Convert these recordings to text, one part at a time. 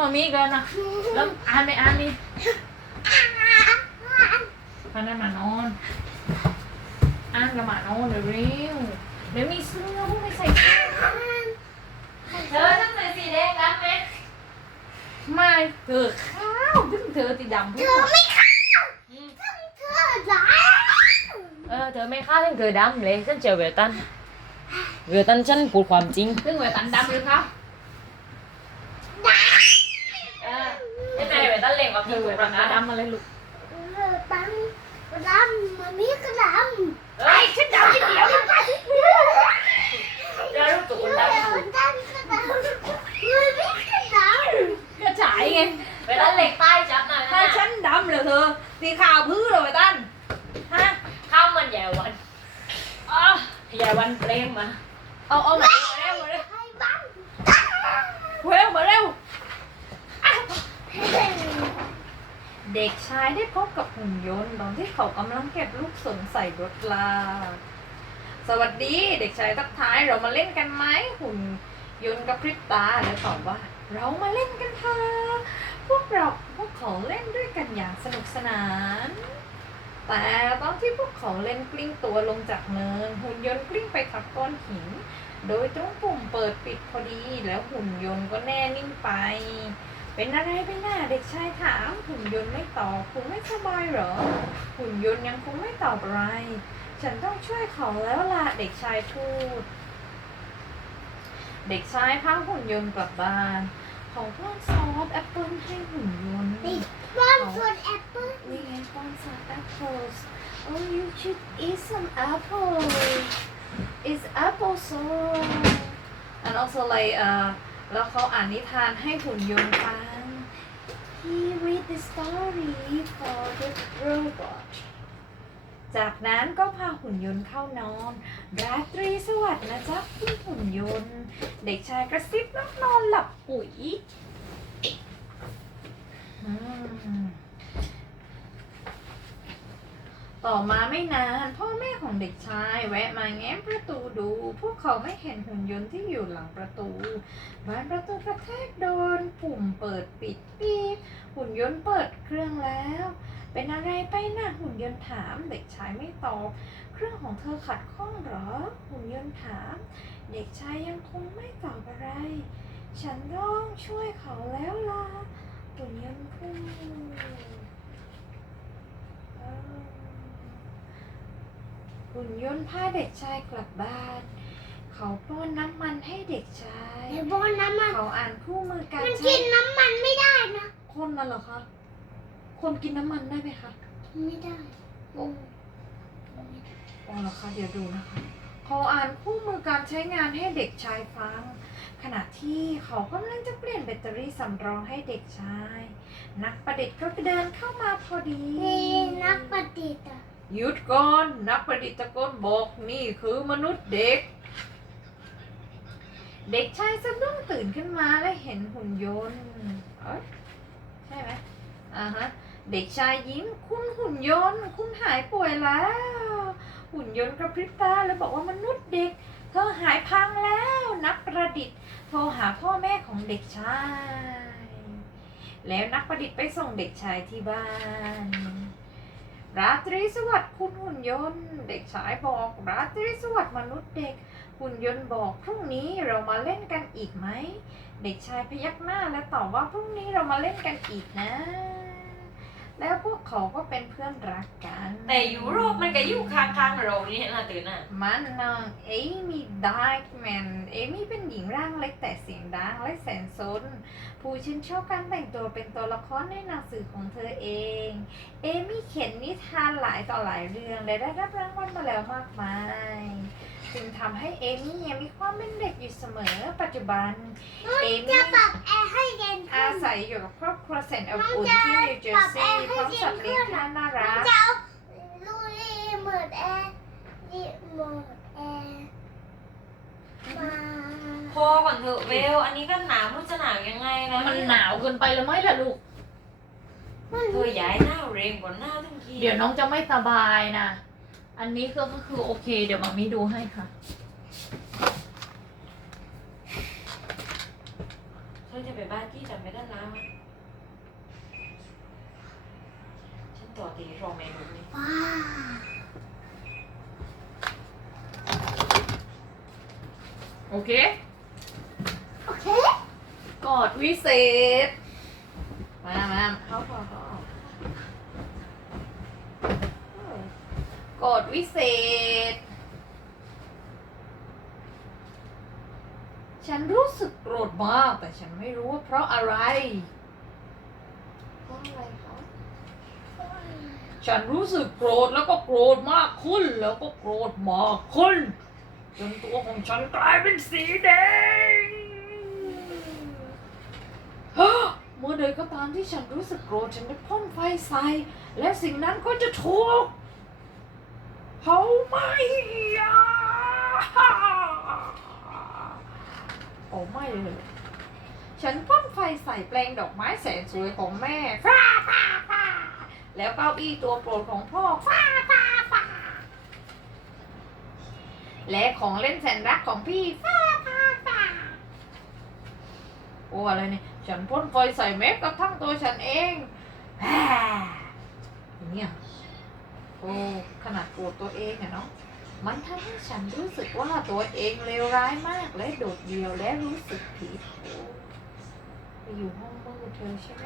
มามีกันนะแล้วอ่านไม่อ่านนี่พานันมานอนอ่านกับหมานอนเดี๋ยวเร็วเดี๋ยวมีเสื้อพวกไม่ใส่เสื้อเธอต้องใส่สีแดงดำไหมไม่เธอข้าวถึงเธอติดดำเธเพื่ออไม่เข้าเธอร้ายเออเธอไม่ฆ่าถึงเธอดำเลยฉันเจอเวลตันเวลตันฉันพูดความจริงซึ่งเวตันดำหรือเขา เออ ยังไงเวลตันเล่งกับเธพี่อถูเวกตัประนดำอะไรลูกเออตังดำมันมีกระดำเฮ้ยฉันดำนิดเดียวเเดี๋ยวรู้ตัวคนดำดำกระดำมีกระดำกระจายไงเวลตันเล่งใต้จับหน่อยถ้านะฉันดำเหรอเธอสีขาวพื้นเลยตั้นฮะข้ามมันใหญ่วันอ๋อใหญ่วันเปรมมาเอาเอามาเร็วมาเร็ว ให้บ้าง เร็วมาเร็ว เด็กชายได้พบกับหุ่นยนต์ตอนที่เขากำลังเก็บลูกสนใส่รถลากสวัสดีเด็กชายทักทายเรามาเล่นกันไหมหุ่นยนต์กับพริบตาแล้วตอบว่า เรามาเล่นกันเถอะพวกเราพวกเขาเล่นด้วยกันอย่างสนุกสนาน แต่ตอนที่พวกเขาเล่นกลิ้งตัวลงจากเนิน หุ่นยนต์กลิ้งไปทับก้อนหิน โดยตรงปุ่มเปิดปิดพอดีแล้วหุ่นยนต์ก็แน่นิ่งไป เป็นอะไรไปหน้าเด็กชายถามหุ่นยนต์ไม่ตอบคุณไม่สบายเหรอ หุ่นยนต์ยังคงไม่ตอบอะไร ฉันต้องช่วยเขาแล้วล่ะเด็กชายพูด เด็กชายพาหุ่นยนต์กลับบ้านเขาป้อนซอสแอปเปิลให้หุ่นยนต์บ้านสวนแอปเปิ้ลนี่ไงป้อนซอสแอปเปิล Oh you should eat some apple It's apple sauce and also like เอ่อ แล้วเขาอ่านนิทานให้หุ่นยนต์ฟัง He read the story for the robot จากนั้นก็พาหุ่นยนต์เข้านอน ราตรีสวัสดิ์นะจ๊ะคุณหุ่นยนต์ เด็กชายกระซิบแล้วนอนหลับปุ๋ย อืม ต่อมาไม่นาน พ่อแม่ของเด็กชาย แวะมาแง้มประตูดู พวกเขาไม่เห็นหุ่นยนต์ที่อยู่หลังประตูบานประตูกระแทกโดน ปุ่มเปิดปิดปีบหุ่นยนต์เปิดเครื่องแล้ว เป็นอะไรไปนะหุ่นยนต์ถาม เด็กชายไม่ตอบเครื่องของเธอขัดข้องหรอ หุ่นยนต์ถาม เด็กชายยังคงไม่ตอบอะไร ฉันต้องช่วยเขาแล้วล่ะหุ่นยนต์พูดเอ่อ หุ่นยนต์พาเด็กชายกลับบ้าน เขาป้อนน้ำมันให้เด็กชาย เดี๋ยวบนน้ำมัน เขาอ่านคู่มือการมันใช้กินน้ำมันไม่ได้นะ คนน่ะเหรอคะคนกินน้ำมันได้ไหมคะ ไม่ได้โอ้อ๋อเหรอคะเดี๋ยวดูนะคะเขาอ่านคู่มือการใช้งานให้เด็กชายฟัง ขณะที่เขากำลังจะเปลี่ยนแบตเตอรี่สำรองให้เด็กชาย นักประดิษฐ์ก็เดินเข้ามาพอดีนี่นักประดิษฐ์อะ หยุดก่อนนักประดิษฐ์ตะโกนบอกนี่คือมนุษย์เด็ก เด็กชายสะดุ้งตื่นขึ้นมาและเห็นหุ่นยนต์เอ้ยใช่ไหมอ่าฮะเด็กชายยิ้มคุณหุ่นยนต์ คุณหายป่วยแล้ว หุ่นยนต์กระพริบตาแล้วบอกว่ามนุษย์เด็ก เธอหายพังแล้วนักประดิษฐ์โทรหาพ่อแม่ของเด็กชาย แล้วนักประดิษฐ์ไปส่งเด็กชายที่บ้าน ราตรีสวัสดิ์คุณหุ่นยนต์ เด็กชายบอก ราตรีสวัสดิ์มนุษย์เด็ก หุ่นยนต์บอกพรุ่งนี้เรามาเล่นกันอีกไหม เด็กชายพยักหน้าและตอบว่าพรุ่งนี้เรามาเล่นกันอีกนะ แล้วพวกเขาก็เป็นเพื่อนรักกันแต่ยุโรปมันก็อยู่ข้างๆเรานี่นะตื่นอะ มันนางเอมี่ดาร์กแมนเอมี่เป็นหญิงร่างเล็กแต่เสียงดังและแสนซนผู้ชื่นชอบการแต่งตัวเป็นตัวละครในหนังสือของเธอเอง เอมี่เขียนนิทานหลายต่อหลายเรื่องและได้รับรางวัลมาแล้วมากมาย จึงทำให้เอมี่ยังมีความเป็นเด็กอยู่เสมอปัจจุบัน เอจะมี่ปรับแอร์ให้เย็นอาขึ้นศัยอยู่กับครอบครัวแสนอบอุ่นที่นิวเจอร์ซีย์พร้อมสัตว์เลี้ยงที่น่ารัก จะเอาลูรีโมดแอร์รีโมดแอร์มาพอก่อนเถอะเวล อันนี้ก็หนาวไมันจะหนาวยังไงนะมันหนาวเกินไปแล้วไหมล่ะลูก มันเธอย้ายหน้าเร็วกว่าหน้าทั้งทีเดี๋ยวน้องจะไม่สบายนะ อันนี้ก็ก็คือโอเค เดี๋ยวมามีดูให้ค่ะเธเราจะไปบ้านที่จำไม่ได้แล้ว ฉันต่อตีรองเมนูนี่ว้าโอเค โอเค กอดวิเศษ มามาเข้าเข้าเข้า กอดวิเศษ ฉันรู้สึกโกรธมาก แต่ฉันไม่รู้ว่าเพราะอะไร เพราะอะไรคะ ฉันรู้สึกโกรธแล้วก็โกรธมากขึ้น แล้วก็โกรธมากขึ้น จนตัวของฉันกลายเป็นสีแดงฮะเมื่อใดก็ตามที่ฉันรู้สึกโกรธฉันได้พ่นไฟใส่และสิ่งนั้นก็จะถูก เผาไม้อะเผาไม้เลย ฉันพ่นไฟใส่แปลงดอกไม้แสนสวยของแม่ฟ้าฟ้าฟ้าแล้วเก้าอี้ตัวโปรดของพ่อฟ้าฟ้าฟ้าและของเล่นแสนรักของพี่ฟ้าฟ้าฟ้าโอ้อะไรเนี่ย ฉันพ่นไฟใส่แม้กระทั่งตัวฉันเองฮ่อย่างเนี่ย โอ้ขนาดโกรธตัวเองอะเนาะมันทำให้ฉันรู้สึกว่าตัวเองเลวร้ายมากและโดดเดี่ยวและรู้สึกผิดโอ้ไปอยู่ห้องมืดเธอใช่ไหม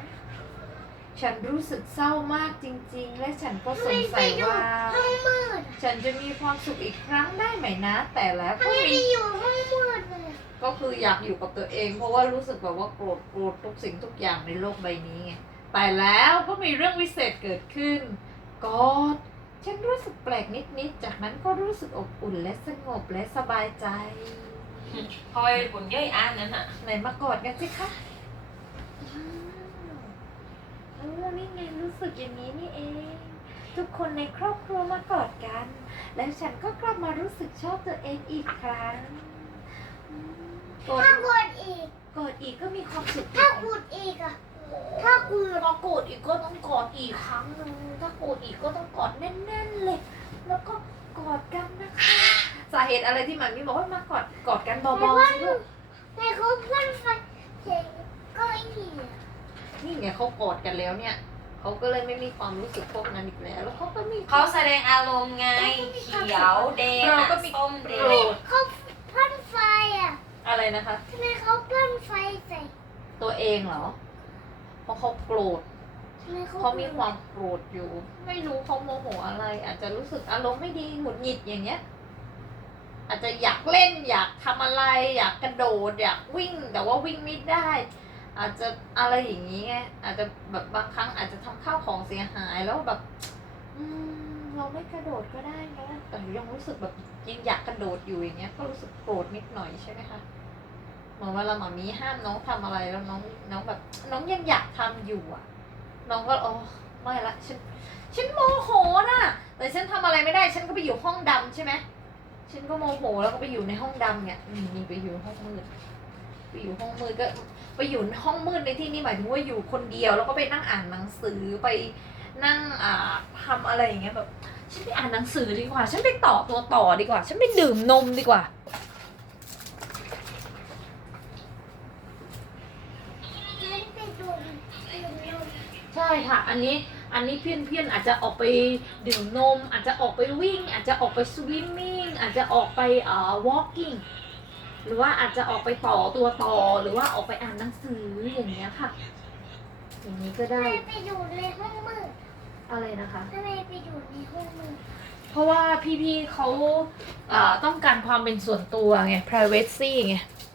ฉันรู้สึกเศร้ามากจริง ๆ และฉันก็สงสัยว่า ห้องมืดฉันจะมีความสุขอีกครั้งได้ไหมนะ แต่แล้วทำก็ไมมีไปอยู่ห้องมืดเลยก็คืออยากอยู่กับตัวเอง เพราะว่ารู้สึกแบบว่าโกรธโกรธทุกสิ่งทุกอย่างในโลกใบนี้ไงแต่แล้วก็มีเรื่องวิเศษเกิดขึ้นกอด ฉันรู้สึกแปลกนิดๆ จากนั้นก็รู้สึกอบอุ่นและสงบและสบายใจคอยผลย่อยอ่านนั้นอะไหนมากอดกันสิคะว้าวโอ้นี่ไงรู้สึกอย่างนี้นี่เอง ทุกคนในครอบครัวมากอดกัน แล้วฉันก็กลับมารู้สึกชอบตัวเองอีกครั้งอืมกอดถ้ากดอีก กอดอีกก็มีความสุขถ้ากูดอีกอะ ถ้ากูดพอโกรธอีกก็ต้องกอดอีกครั้งหนึงถ้าโกรธอีกก็ต้องกอดแน่นๆเลย แล้วก็กอดกันนะคะ สาเหตุอะไรที่หมันมีบอกว่ามากอดกอดกันเบาๆสิลูกในเขาเพื่อนไฟเจ๋งก็อีกนี่ไงเขากอดกันแล้วเนี่ยเขาก็เลยไม่มีความรู้สึกพวกนั้นอีกแล้ว แล้วเขาก็มีเขาแสดงอารมณ์ไง เขียวแดงเราก็อะมีส้มแดโกรงธเขาเพื่อนไฟอะอะไรนะคะทำไมเขาเพื่อนไฟใส่ตัวเองเหรอ เพราะเขาโกรธทำไมเขาเขามีความโกรธอยู่ ไม่รู้เขาโมโหอะไร อาจจะรู้สึกอารมณ์ไม่ดีหงุดหงิดอย่างเงี้ย อาจจะอยากเล่นอยากทำอะไร อยากกระโดดอยากวิ่งแต่ว่าวิ่งไม่ได้ อาจจะอะไรอย่างนี้ไงอาจจะแบบบางครั้งอาจจะทำข้าวของเสียหายแล้วแบบ อืมเราไม่กระโดดก็ได้นะแต่ยังรู้สึกแบบยังอยากกระโดดอยู่อย่างเงี้ย ก็รู้สึกโกรธนิดหน่อยใช่ไหมคะ เหมือนเวลาหมามีห้ามน้องทำอะไรแล้วน้องน้องแบบ น้องยังอยากทำอยู่อะ น้องก็โอ้ไม่ละฉันฉันโมโหน่ะแต่ฉันทำอะไรไม่ได้ ฉันก็ไปอยู่ห้องดำใช่ไหมฉันก็โมโหแล้วก็ไปอยู่ในห้องดำเนี่ยนี่ไปอยู่ห้องมืดไปอยู่ห้องมืดก็ไปอยู่ห้องมืดในที่นี้หมายถึงว่าอยู่คนเดียว แล้วก็ไปนั่งอ่านหนังสือไปนั่งอ่าทำอะไรอย่างเงี้ยแบบฉันไปอ่านหนังสือดีกว่า ฉันไปต่อตัวต่อดีกว่า ฉันไปดื่มนมดีกว่า ไม่ไปดูดูดู ใช่ ค่ะ อันนี้อันนี้เพื่อนๆอาจจะออกไปดื่มนม อาจจะออกไปวิ่ง อาจจะออกไปสวิมมิ่งอาจจะออกไปเอ่อ walking หรือว่าอาจจะออกไปต่อตัวต่อหรือว่าออกไปอ่านหนังสืออย่างเงี้ยค่ะ อย่างนี้ก็ทำได้ไมไปอยู่ในห้องมืดอะไรนะคะ ทำไมไปอยู่ในห้องมืดเพราะว่าพี่ๆเขาเอ่อต้องการความเป็นส่วนตัวไง privacy ไง